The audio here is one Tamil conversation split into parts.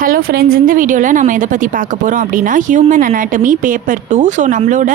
ஹலோ ஃப்ரெண்ட்ஸ், இந்த வீடியோவில் நம்ம எதை பற்றி பார்க்க போகிறோம் அப்படின்னா ஹியூமன் அனாட்டமி பேப்பர் 2. ஸோ நம்மளோட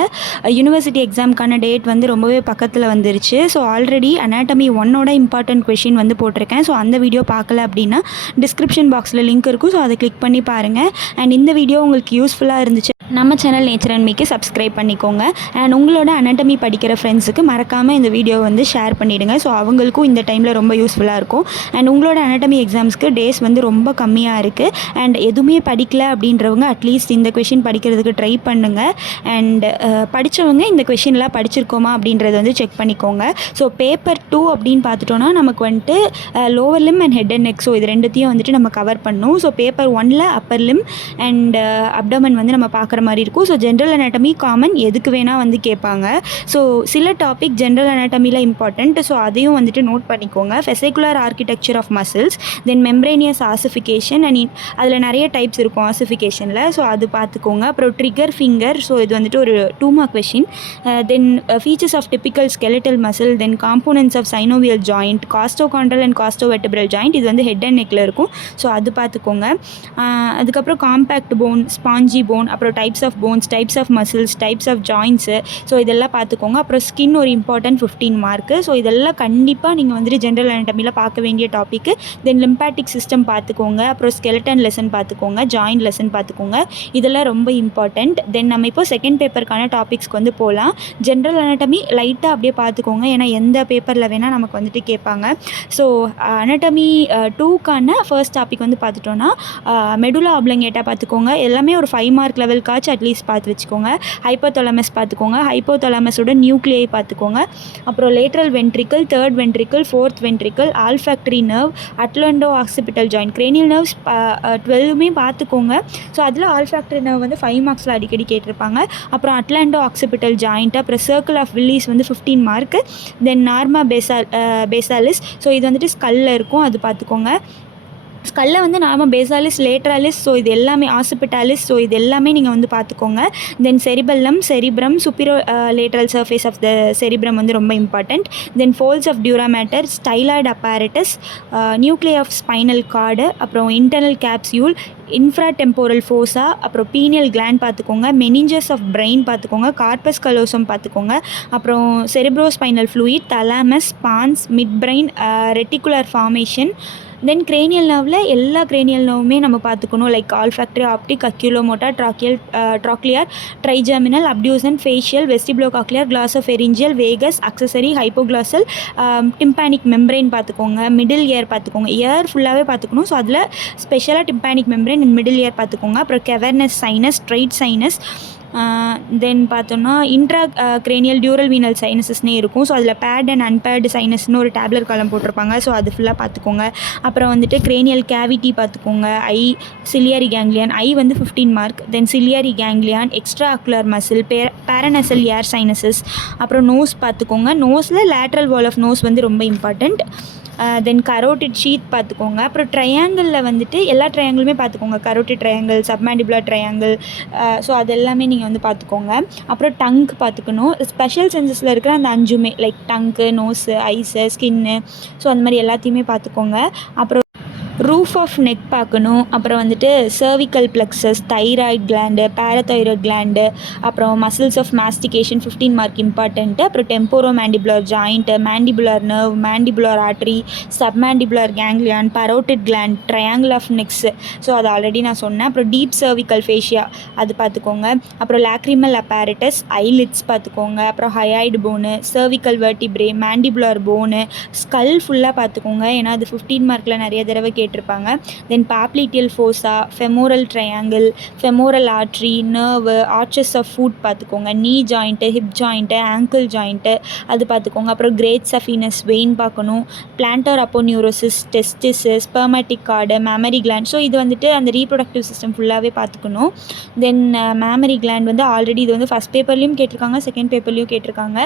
யூனிவர்சிட்டி எக்ஸாமுக்கான டேட் வந்து ரொம்பவே பக்கத்தில் வந்துருச்சு. ஸோ ஆல்ரெடி அனாட்டமி 1ஓட இம்பார்ட்டன்ட் கொஷின் வந்து போட்டிருக்கேன். ஸோ அந்த வீடியோ பார்க்கல அப்படின்னா டிஸ்கிரிப்ஷன் பாக்ஸில் லிங்க் இருக்கும். ஸோ அதை கிளிக் பண்ணி பாருங்கள். அண்ட் இந்த வீடியோ உங்களுக்கு யூஸ்ஃபுல்லாக இருந்துச்சு நம்ம சேனல் நேச்சர் அண்ட் மீக்கு சப்ஸ்கிரைப் பண்ணிக்கோங்க. அண்ட் உங்களோட அனாட்டமி படிக்கிற ஃப்ரெண்ட்ஸுக்கு மறக்காமல் இந்த வீடியோ வந்து ஷேர் பண்ணிவிடுங்க. ஸோ அவங்களுக்கும் இந்த டைமில் ரொம்ப யூஸ்ஃபுல்லாக இருக்கும். அண்ட் உங்களோட அனாட்டமி எக்ஸாம்ஸ்க்கு டேஸ் வந்து ரொம்ப கம்மியாக இருக்குது. அண்ட் எதுவுமே படிக்கல அப்படின்றவங்க அட்லீஸ்ட் இந்த கொஷின் படிக்கிறதுக்கு ட்ரை பண்ணுங்கள். அண்ட் படித்தவங்க இந்த கொஷின்லாம் படிச்சிருக்கோமா அப்படின்றத வந்து செக் பண்ணிக்கோங்க. ஸோ பேப்பர் 2 அப்படின்னு பார்த்துட்டோன்னா நமக்கு வந்துட்டு lower Lim and head and neck, so இது ரெண்டுத்தையும் வந்துட்டு நம்ம கவர் பண்ணணும். ஸோ பேப்பர் 1ல் அப்பர் லிம் அண்ட் அப்டமன் வந்து நம்ம பார்க்குற மாதிரி இருக்கும். ஸோ ஜென்ரல் அனாட்டமி காமன், எதுக்கு வேணால் வந்து கேட்பாங்க. ஸோ சில டாபிக் ஜென்ரல் அனாட்டமியில் இம்பார்ட்டண்ட். ஸோ அதையும் வந்துட்டு நோட் பண்ணிக்கோங்க. Vesicular architecture of muscles, then membranous ossification, and அதில் நிறைய டைப்ஸ் இருக்கும் ஆசிஃபிகேஷனில். ஸோ அது பார்த்துக்கோங்க. அப்புறம் ட்ரிகர் ஃபிங்கர், ஸோ இது வந்துட்டு ஒரு 2 mark question. Then features of typical skeletal muscle, then components of synovial joint, costochondral and costovertebral joint, இது வந்து ஹெட் அண்ட் நெக்கில் இருக்கும். ஸோ அது பார்த்துக்கோங்க. அதுக்கப்புறம் காம்பேக்ட் போன், ஸ்பாஞ்சி போன், அப்புறம் types of bones, types of muscles, types of joints, so இதெல்லாம் பார்த்துக்கோங்க. அப்புறம் ஸ்கின் ஒரு இம்பார்ட்டன்ட் 15 மார்க்கு. ஸோ இதெல்லாம் கண்டிப்பாக நீங்கள் வந்துட்டு ஜென்ரல் அனாட்டமியில் பார்க்க வேண்டிய டாப்பிக்கு. தென் லிம்பாட்டிக் சிஸ்டம் பார்த்துக்கோங்க. அப்புறம் ஸ்கெலட்டன் லெசன் பார்த்துக்கோங்க, ஜாயிண்ட் லெசன் பார்த்துக்கோங்க. இதெல்லாம் ரொம்ப இம்பார்ட்டண்ட். தென் நம்ம இப்போ செகண்ட் பேப்பருக்கான டாபிக்ஸ்க்கு வந்து போகலாம். ஜென்ரல் அனாட்டமி லைட்டாக அப்படியே பார்த்துக்கோங்க, ஏன்னா எந்த பேப்பரில் வேணால் நமக்கு வந்துட்டு கேட்பாங்க. ஸோ அனாட்டமி 2க்கான ஃபர்ஸ்ட் டாபிக் வந்து பார்த்துட்டோன்னா மெடுலா ஆப்லங்கேட்டா பார்த்துக்கோங்க. எல்லாமே ஒரு 5 மார்க் லெவலுக்காச்சும் அட்லீஸ்ட் பார்த்து வச்சுக்கோங்க. ஹைப்போதலமஸ் பார்த்துக்கோங்க. ஹைப்போதலமஸோட நியூக்ளியை பார்த்துக்கோங்க. அப்புறம் lateral ventricle, third ventricle, fourth ventricle, olfactory nerve, atlanto occipital joint, cranial nerves 12மே பார்த்துக்கோங்க. ஸோ அதில் ஆல்ஃபேக்டரி நர்வ் வந்து 5 மார்க்ஸில் அடிக்கடி கேட்டிருப்பாங்க. அப்புறம் அட்லாண்டோ ஆக்சிபிட்டல் ஜாயிண்ட், அப்புறம் சர்க்கிள் ஆஃப் வில்லிஸ் வந்து 15 மார்க்கு. தென் நார்மா பேசாலிஸ், ஸோ இது வந்துட்டு ஸ்கல்லில் இருக்கும், அது பார்த்துக்கோங்க. ஸ்கல்ல வந்து நார்மா பேசாலிஸ், லேட்ராலிஸ், ஸோ இது எல்லாமே ஆசிபிட்டாலிஸ், ஸோ இது எல்லாமே நீங்கள் வந்து பார்த்துக்கோங்க. Then cerebellum, cerebrum, superolateral surface of the cerebrum வந்து ரொம்ப important. Then folds of dura mater, styloid apparatus, nuclei of spinal cord, அப்புறம் இன்டர்னல் கேப்சியூல், இன்ஃப்ராடெம்போரல் ஃபோஸா, அப்புறம் பீனியல் கிளாண்ட் பார்த்துக்கோங்க. மெனிஞ்சஸ் ஆஃப் பிரெயின் பார்த்துக்கோங்க. கார்பஸ் கலோசம் பார்த்துக்கோங்க. அப்புறம் cerebrospinal fluid, thalamus, pons, mid brain, reticular formation. Then cranial நர்வில் எல்லா கிரேனியல் நர்வுமே நம்ம பார்த்துக்கணும். Like olfactory, optic, oculomotor, trochlear, trigeminal, abducens, facial, vestibulocochlear, கிளாசோஃபெரிஞ்சியல், Vegas, accessory, ஹைப்போக்ளாசல், tympanic membrane பார்த்துக்கோங்க. மிடில் இயர் பார்த்துக்கோங்க. இயர் ஃபுல்லாகவே பார்த்துக்கணும். ஸோ அதில் ஸ்பெஷலாக tympanic membrane and middle year பார்த்துக்கோங்க. அப்புறம் கெவர்னஸ் சைனஸ், ஸ்ட்ரைட் சைனஸ், தென் பார்த்தோன்னா இன்ட்ரா கிரேனியல் டியூரல் வீனல் சைனஸஸ்னே இருக்கும். ஸோ அதில் பேட் அண்ட் அன்பேர்டு சைனஸ்னு ஒரு டேப்லெட் காலம் போட்டிருப்பாங்க. ஸோ அது ஃபுல்லாக பார்த்துக்கோங்க. அப்புறம் வந்துட்டு கிரேனியல் கேவிட்டி பார்த்துக்கோங்க. சிலியரி கேங்லியான், வந்து 15 மார்க். தென் சிலியரி கேங்லியான், எக்ஸ்ட்ரா அக்குலர் மசில், பேரனசல் ஏர் சைனஸஸ். அப்புறம் நோஸ் பார்த்துக்கோங்க. நோஸில் லேட்ரல் வால் ஆஃப் நோஸ் வந்து ரொம்ப இம்பார்ட்டண்ட். தென் கரோட்டிட் ஷீத் பார்த்துக்கோங்க. அப்புறம் ட்ரையாங்கிளில் வந்துட்டு எல்லா ட்ரையாங்கிளுமே பார்த்துக்கோங்க. Carotid triangle, submandibular triangle, so அது எல்லாமே நீங்கள் வந்து பார்த்துக்கோங்க. அப்புறம் டங்க் பார்த்துக்கணும். ஸ்பெஷல் சென்சஸில் இருக்கிற அந்த 5மே like tongue, nose, eyes, skin, so அந்த மாதிரி எல்லாத்தையுமே பார்த்துக்கோங்க. அப்புறம் ரூஃப் ஆஃப் நெக் பார்க்கணும். அப்புறம் வந்துட்டு cervical plexus, thyroid gland, parathyroid gland, அப்புறம் muscles of mastication 15 mark important. அப்புறம் temporomandibular joint, mandibular nerve, mandibular artery, submandibular ganglion, parotid gland, triangle of necks, so அது ஆல்ரெடி நான் சொன்னேன். அப்புறம் டீப் சர்விக்கல் ஃபேஷியா, அது பார்த்துக்கோங்க. அப்புறம் லாக்ரிமல் அப்பாரட்டஸ், ஐலிட்ஸ் பார்த்துக்கோங்க. அப்புறம் hyoid bone, cervical vertebrae, mandibular bone, skull ஃபுல்லாக பார்த்துக்கோங்க, ஏன்னா அது 15 மார்க்கில் நிறைய தடவை கேட்டிருப்பாங்க. Then popliteal fossa, femoral triangle, femoral artery, nerve, arches of foot பார்த்துக்கோங்க. Knee joint, hip joint, ankle joint, அது பார்த்துக்கோங்க. அப்புறம் கிரேட் சஃபினஸ் வெயின் பார்க்கணும். Plantar aponeurosis, testis, spermatic cord, mammary gland, so இது வந்துட்டு அந்த ரீப்ரொடக்டிவ் சிஸ்டம் ஃபுல்லாகவே பார்த்துக்கணும். தென் மேமரி கிளாண்ட் வந்து ஆல்ரெடி இது வந்து ஃபஸ்ட் பேப்பர்லேயும் கேட்டிருக்காங்க, செகண்ட் பேப்பர்லேயும் கேட்டிருக்காங்க.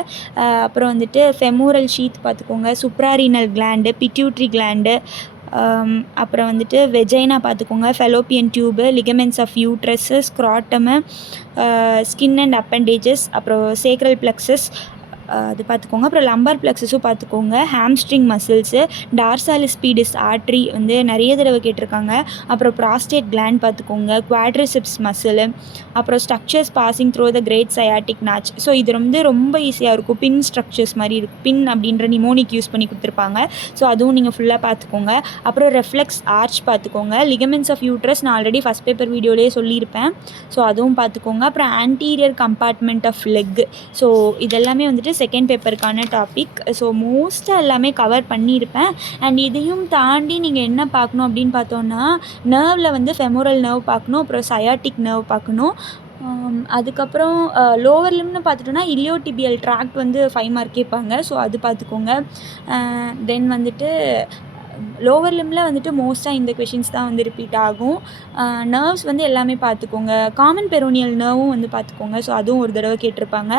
அப்புறம் வந்துட்டு ஃபெமோரல் ஷீத் பார்த்துக்கோங்க. சுப்ராரீனல் கிளாண்டு, பிட்யூட்ரி கிளாண்டு, அப்புறம் வந்துட்டு வெஜைனா பார்த்துக்கோங்க. Fallopian tube, ligaments of uterus, scrotum, skin and appendages, அப்புறம் சேக்ரல் பிளெக்ஸஸ், அது பார்த்துக்கோங்க. அப்புறம் லம்பர் ப்ளெக்ஸஸும் பார்த்துக்கோங்க. Hamstring muscles, dorsalis pedis artery வந்து நிறைய தடவை கேட்டிருக்காங்க. அப்புறம் ப்ராஸ்டேட் கிளாண்ட் பார்த்துக்கோங்க, குவாட்ரிசெப்ஸ் மசிலு, அப்புறம் structures passing through the great sciatic notch. So இது வந்து ரொம்ப ஈஸியாக இருக்கும். பின் ஸ்ட்ரக்சர்ஸ் மாதிரி இருக்கும். பின் அப்படின்ற நிமோனிக் யூஸ் பண்ணி கொடுத்துருப்பாங்க. ஸோ அதுவும் நீங்கள் ஃபுல்லாக பார்த்துக்கோங்க. அப்புறம் ரெஃப்ளெக்ஸ் ஆர்ச் பார்த்துக்கோங்க. லிகமெண்ட்ஸ் ஆஃப் யூட்ரஸ் நான் ஆல்ரெடி ஃபஸ்ட் பேப்பர் வீடியோலேயே சொல்லியிருப்பேன். ஸோ அதுவும் பார்த்துக்கோங்க. அப்புறம் anterior compartment of leg. So இதெல்லாமே வந்துட்டு செகண்ட் பேப்பருக்கான டாபிக். ஸோ மோஸ்ட்டாக எல்லாமே கவர் பண்ணியிருப்பேன். அண்ட் இதையும் தாண்டி நீங்கள் என்ன பார்க்கணும் அப்படின்னு பார்த்தோன்னா, நர்வில் வந்து ஃபெமோரல் நர்வ் பார்க்கணும், அப்புறம் சயாட்டிக் நர்வ் பார்க்கணும். அதுக்கப்புறம் லோவர் லிம்னு பார்த்துட்டோன்னா இலியோடிபியல் ட்ராக்ட் வந்து 5 மார்க் கேட்பாங்க. ஸோ அது பார்த்துக்கோங்க. தென் வந்துட்டு லோவர் லிம்மில் வந்துட்டு மோஸ்ட்டாக இந்த கொஷின்ஸ் தான் வந்து ரிப்பீட் ஆகும். நர்வ்ஸ் வந்து எல்லாமே பார்த்துக்கோங்க. காமன் பெரோனியல் நர்வும் வந்து பார்த்துக்கோங்க. ஸோ அதுவும் ஒரு தடவை கேட்டிருப்பாங்க.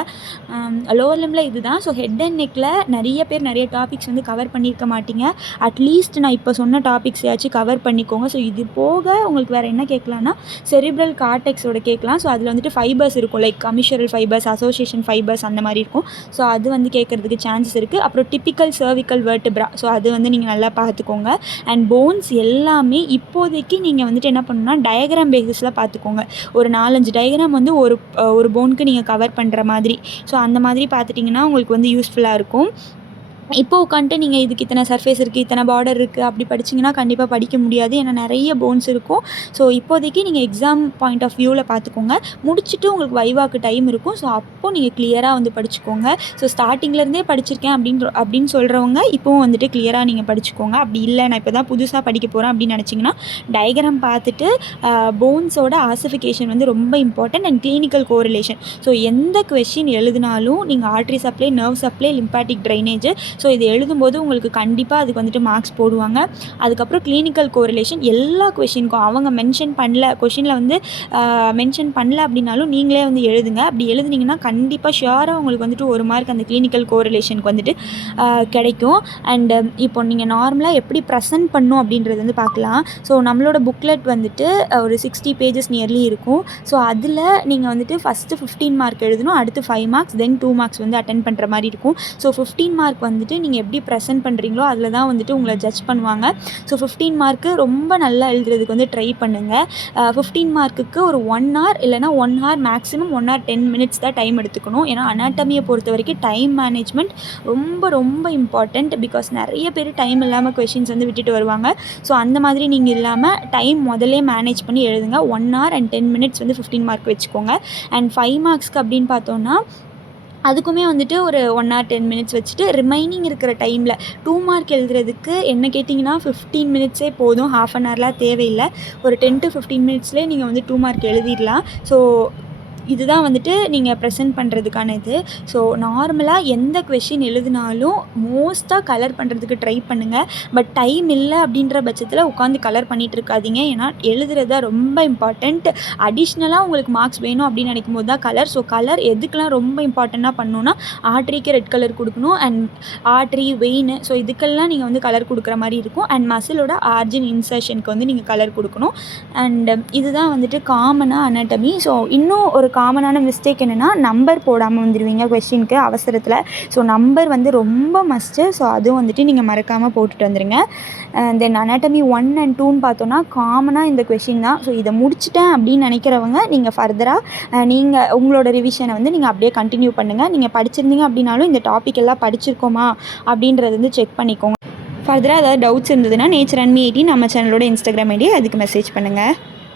லோவர் லிம்மில் இது தான். ஸோ ஹெட் அண்ட் நெக்கில் நிறைய பேர் நிறைய டாபிக்ஸ் வந்து கவர் பண்ணியிருக்க மாட்டீங்க. அட்லீஸ்ட் நான் இப்போ சொன்ன டாபிக்ஸ் ஏதாச்சும் கவர் பண்ணிக்கோங்க. ஸோ இது போக உங்களுக்கு வேறு என்ன கேட்கலான்னா, செரிப்ரல் கார்டெக்ஸோட கேட்கலாம். ஸோ அதில் வந்துட்டு ஃபைபர்ஸ் இருக்கும், லைக் கமிஷரல் ஃபைபர்ஸ், அசோசியேஷன் ஃபைபர்ஸ் அந்த மாதிரி இருக்கும். ஸோ அது வந்து கேட்குறதுக்கு சான்சஸ் இருக்குது. அப்புறம் டிப்பிக்கல் சர்விக்கல் வெர்டிப்ரா. ஸோ அது வந்து நீங்கள் நல்லா பார்த்துக்கோங்க. அண்ட் போன்ஸ் எல்லாமே இப்போதைக்கு நீங்கள் வந்துட்டு என்ன பண்ணணும்னா டயக்ராம் பேசிஸில் பார்த்துக்கோங்க. ஒரு 4-5 டயக்ராம் வந்து ஒரு போனுக்கு நீங்கள் கவர் பண்ணுற மாதிரி. ஸோ அந்த மாதிரி பார்த்துட்டிங்கன்னா உங்களுக்கு வந்து யூஸ்ஃபுல்லாக இருக்கும். இப்போ உட்காந்துட்டு நீங்கள் இதுக்கு இத்தனை சர்ஃபேஸ் இருக்குது, இத்தனை பார்டர் இருக்குது அப்படி படிச்சிங்கன்னா கண்டிப்பாக படிக்க முடியாது. ஏன்னா நிறைய போன்ஸ் இருக்கும். ஸோ இப்போதைக்கு நீங்கள் எக்ஸாம் பாயிண்ட் ஆஃப் வியூவில் பார்த்துக்கோங்க. முடிச்சுட்டு உங்களுக்கு வைவாக்கு டைம் இருக்கும். ஸோ அப்போது நீங்கள் கிளியராக வந்து படிச்சுக்கோங்க. ஸோ ஸ்டார்டிங்லேருந்தே படிச்சிருக்கேன் அப்படின்னு சொல்கிறவங்க இப்போவும் வந்துட்டு கிளியராக நீங்கள் படிச்சுக்கோங்க. அப்படி இல்லை நான் இப்போ தான் புதுசாக படிக்க போகிறேன் அப்படின்னு நினச்சிங்கன்னா டயக்ராம் பார்த்துட்டு போன்ஸோட ஆசிஃபிகேஷன் வந்து ரொம்ப important. And clinical correlation. So எந்த கொஷின் எழுதினாலும் நீங்கள் artery supply, nerve supply, lymphatic drainage, so இது எழுதும்போது உங்களுக்கு கண்டிப்பாக அதுக்கு வந்துட்டு மார்க்ஸ் போடுவாங்க. அதுக்கப்புறம் கிளினிக்கல் கோரிலேஷன் எல்லா கொஷினுக்கும் அவங்க மென்ஷன் பண்ணல, கொஷினில் வந்து மென்ஷன் பண்ணல அப்படின்னாலும் நீங்களே வந்து எழுதுங்க. அப்படி எழுதுனீங்கன்னா கண்டிப்பாக ஷியோராக உங்களுக்கு வந்துட்டு 1 மார்க் அந்த கிளினிக்கல் கோரிலேஷனுக்கு வந்துட்டு கிடைக்கும். அண்டு இப்போ நீங்கள் நார்மலாக எப்படி ப்ரெசென்ட் பண்ணும் அப்படின்றது வந்து பார்க்கலாம். ஸோ நம்மளோட புக்லெட் வந்துட்டு ஒரு 60 பேஜஸ் நியர்லி இருக்கும். ஸோ அதில் நீங்கள் வந்துட்டு ஃபஸ்ட்டு 15 மார்க் எழுதணும், அடுத்து 5 மார்க்ஸ், தென் 2 மார்க்ஸ் வந்து அட்டென்ட் பண்ணுற மாதிரி இருக்கும். ஸோ 15 மார்க் வந்துட்டு நீங்கள் எப்படி ப்ரெசென்ட் பண்ணுறீங்களோ அதில் தான் வந்துட்டு உங்களை ஜட்ஜ் பண்ணுவாங்க. ஸோ 15 மார்க்கு ரொம்ப நல்லா எழுதுறதுக்கு வந்து ட்ரை பண்ணுங்கள். 15 மார்க்குக்கு ஒரு 1 hour இல்லைனா 1 hour மேக்ஸிமம் 1 hour 10 minutes தான் டைம் எடுத்துக்கணும். ஏன்னா அனாட்டமியை பொறுத்த வரைக்கும் டைம் மேனேஜ்மெண்ட் ரொம்ப ரொம்ப இம்பார்ட்டண்ட். பிகாஸ் நிறைய பேர் டைம் இல்லாமல் கொஷின்ஸ் வந்து விட்டுட்டு வருவாங்க. ஸோ அந்த மாதிரி நீங்கள் இல்லாமல் டைம் முதல்லே மேனேஜ் பண்ணி எழுதுங்க. 1 hour and 10 minutes வந்து 15 மார்க் வச்சுக்கோங்க. அண்ட் 5 மார்க்ஸ்க்கு அப்படின்னு பார்த்தோன்னா அதுக்குமே வந்துட்டு ஒரு 1 hour 10 minutes வச்சுட்டு ரிமைனிங் இருக்கிற டைமில் 2 மார்க் எழுதுறதுக்கு என்ன கேட்டிங்கன்னா 15 minutes போதும். ½ an hourலாம் தேவையில்லை. ஒரு 10 to 15 minutesலேயே நீங்கள் வந்து 2 மார்க் எழுதிடலாம். ஸோ இதுதான் வந்துட்டு நீங்கள் ப்ரெசென்ட் பண்ணுறதுக்கான இது. ஸோ நார்மலாக எந்த கொஷின் எழுதினாலும் மோஸ்ட்டாக கலர் பண்ணுறதுக்கு ட்ரை பண்ணுங்கள். பட் டைம் இல்லை அப்படின்ற பட்சத்தில் உட்காந்து கலர் பண்ணிகிட்டு இருக்காதீங்க. ஏன்னா எழுதுறது தான் ரொம்ப இம்பார்ட்டண்ட். அடிஷ்னலாக உங்களுக்கு மார்க்ஸ் வேணும் அப்படின்னு நினைக்கும் போது தான் கலர். ஸோ கலர் எதுக்கெலாம் ரொம்ப இம்பார்ட்டண்ட்டாக பண்ணணுன்னா ஆர்ட்ரிக்கு ரெட் கலர் கொடுக்கணும். அண்ட் ஆர்ட்ரி, வெயின், ஸோ இதுக்கெல்லாம் நீங்கள் வந்து கலர் கொடுக்குற மாதிரி இருக்கும். அண்ட் மசிலோட ஆர்ஜின் இன்சர்ஷனுக்கு வந்து நீங்கள் கலர் கொடுக்கணும். அண்ட் இதுதான் வந்துட்டு காமனாக அனாட்டமி. ஸோ இன்னும் ஒரு காமனான மிஸ்டேக் என்னென்னா நம்பர் போடாமல் வந்துடுவீங்க கொஷினுக்கு அவசரத்தில். ஸோ நம்பர் வந்து ரொம்ப மஸ்ட்டு. ஸோ அதுவும் வந்துட்டு நீங்கள் மறக்காமல் போட்டுட்டு வந்துடுங்க. தென் அனாட்டமி 1 and 2ன்னு பார்த்தோன்னா காமனாக இந்த கொஷின் தான். ஸோ இதை முடிச்சிட்டேன் அப்படின்னு நினைக்கிறவங்க நீங்கள் ஃபர்தராக நீங்கள் உங்களோட ரிவிஷனை வந்து நீங்கள் அப்படியே கண்டினியூ பண்ணுங்கள். நீங்கள் படிச்சிருந்தீங்க அப்படின்னாலும் இந்த டாபிக் எல்லாம் படிச்சிருக்கோமா அப்படின்றது வந்து செக் பண்ணிக்கோங்க. ஃபர்தராக ஏதாவது டவுட்ஸ் இருந்ததுன்னா நேச்சர் அண்ட் மீ 18 நம்ம சேனலோட இன்ஸ்டாகிராம் ஐடி அதுக்கு மெசேஜ் பண்ணுங்கள்.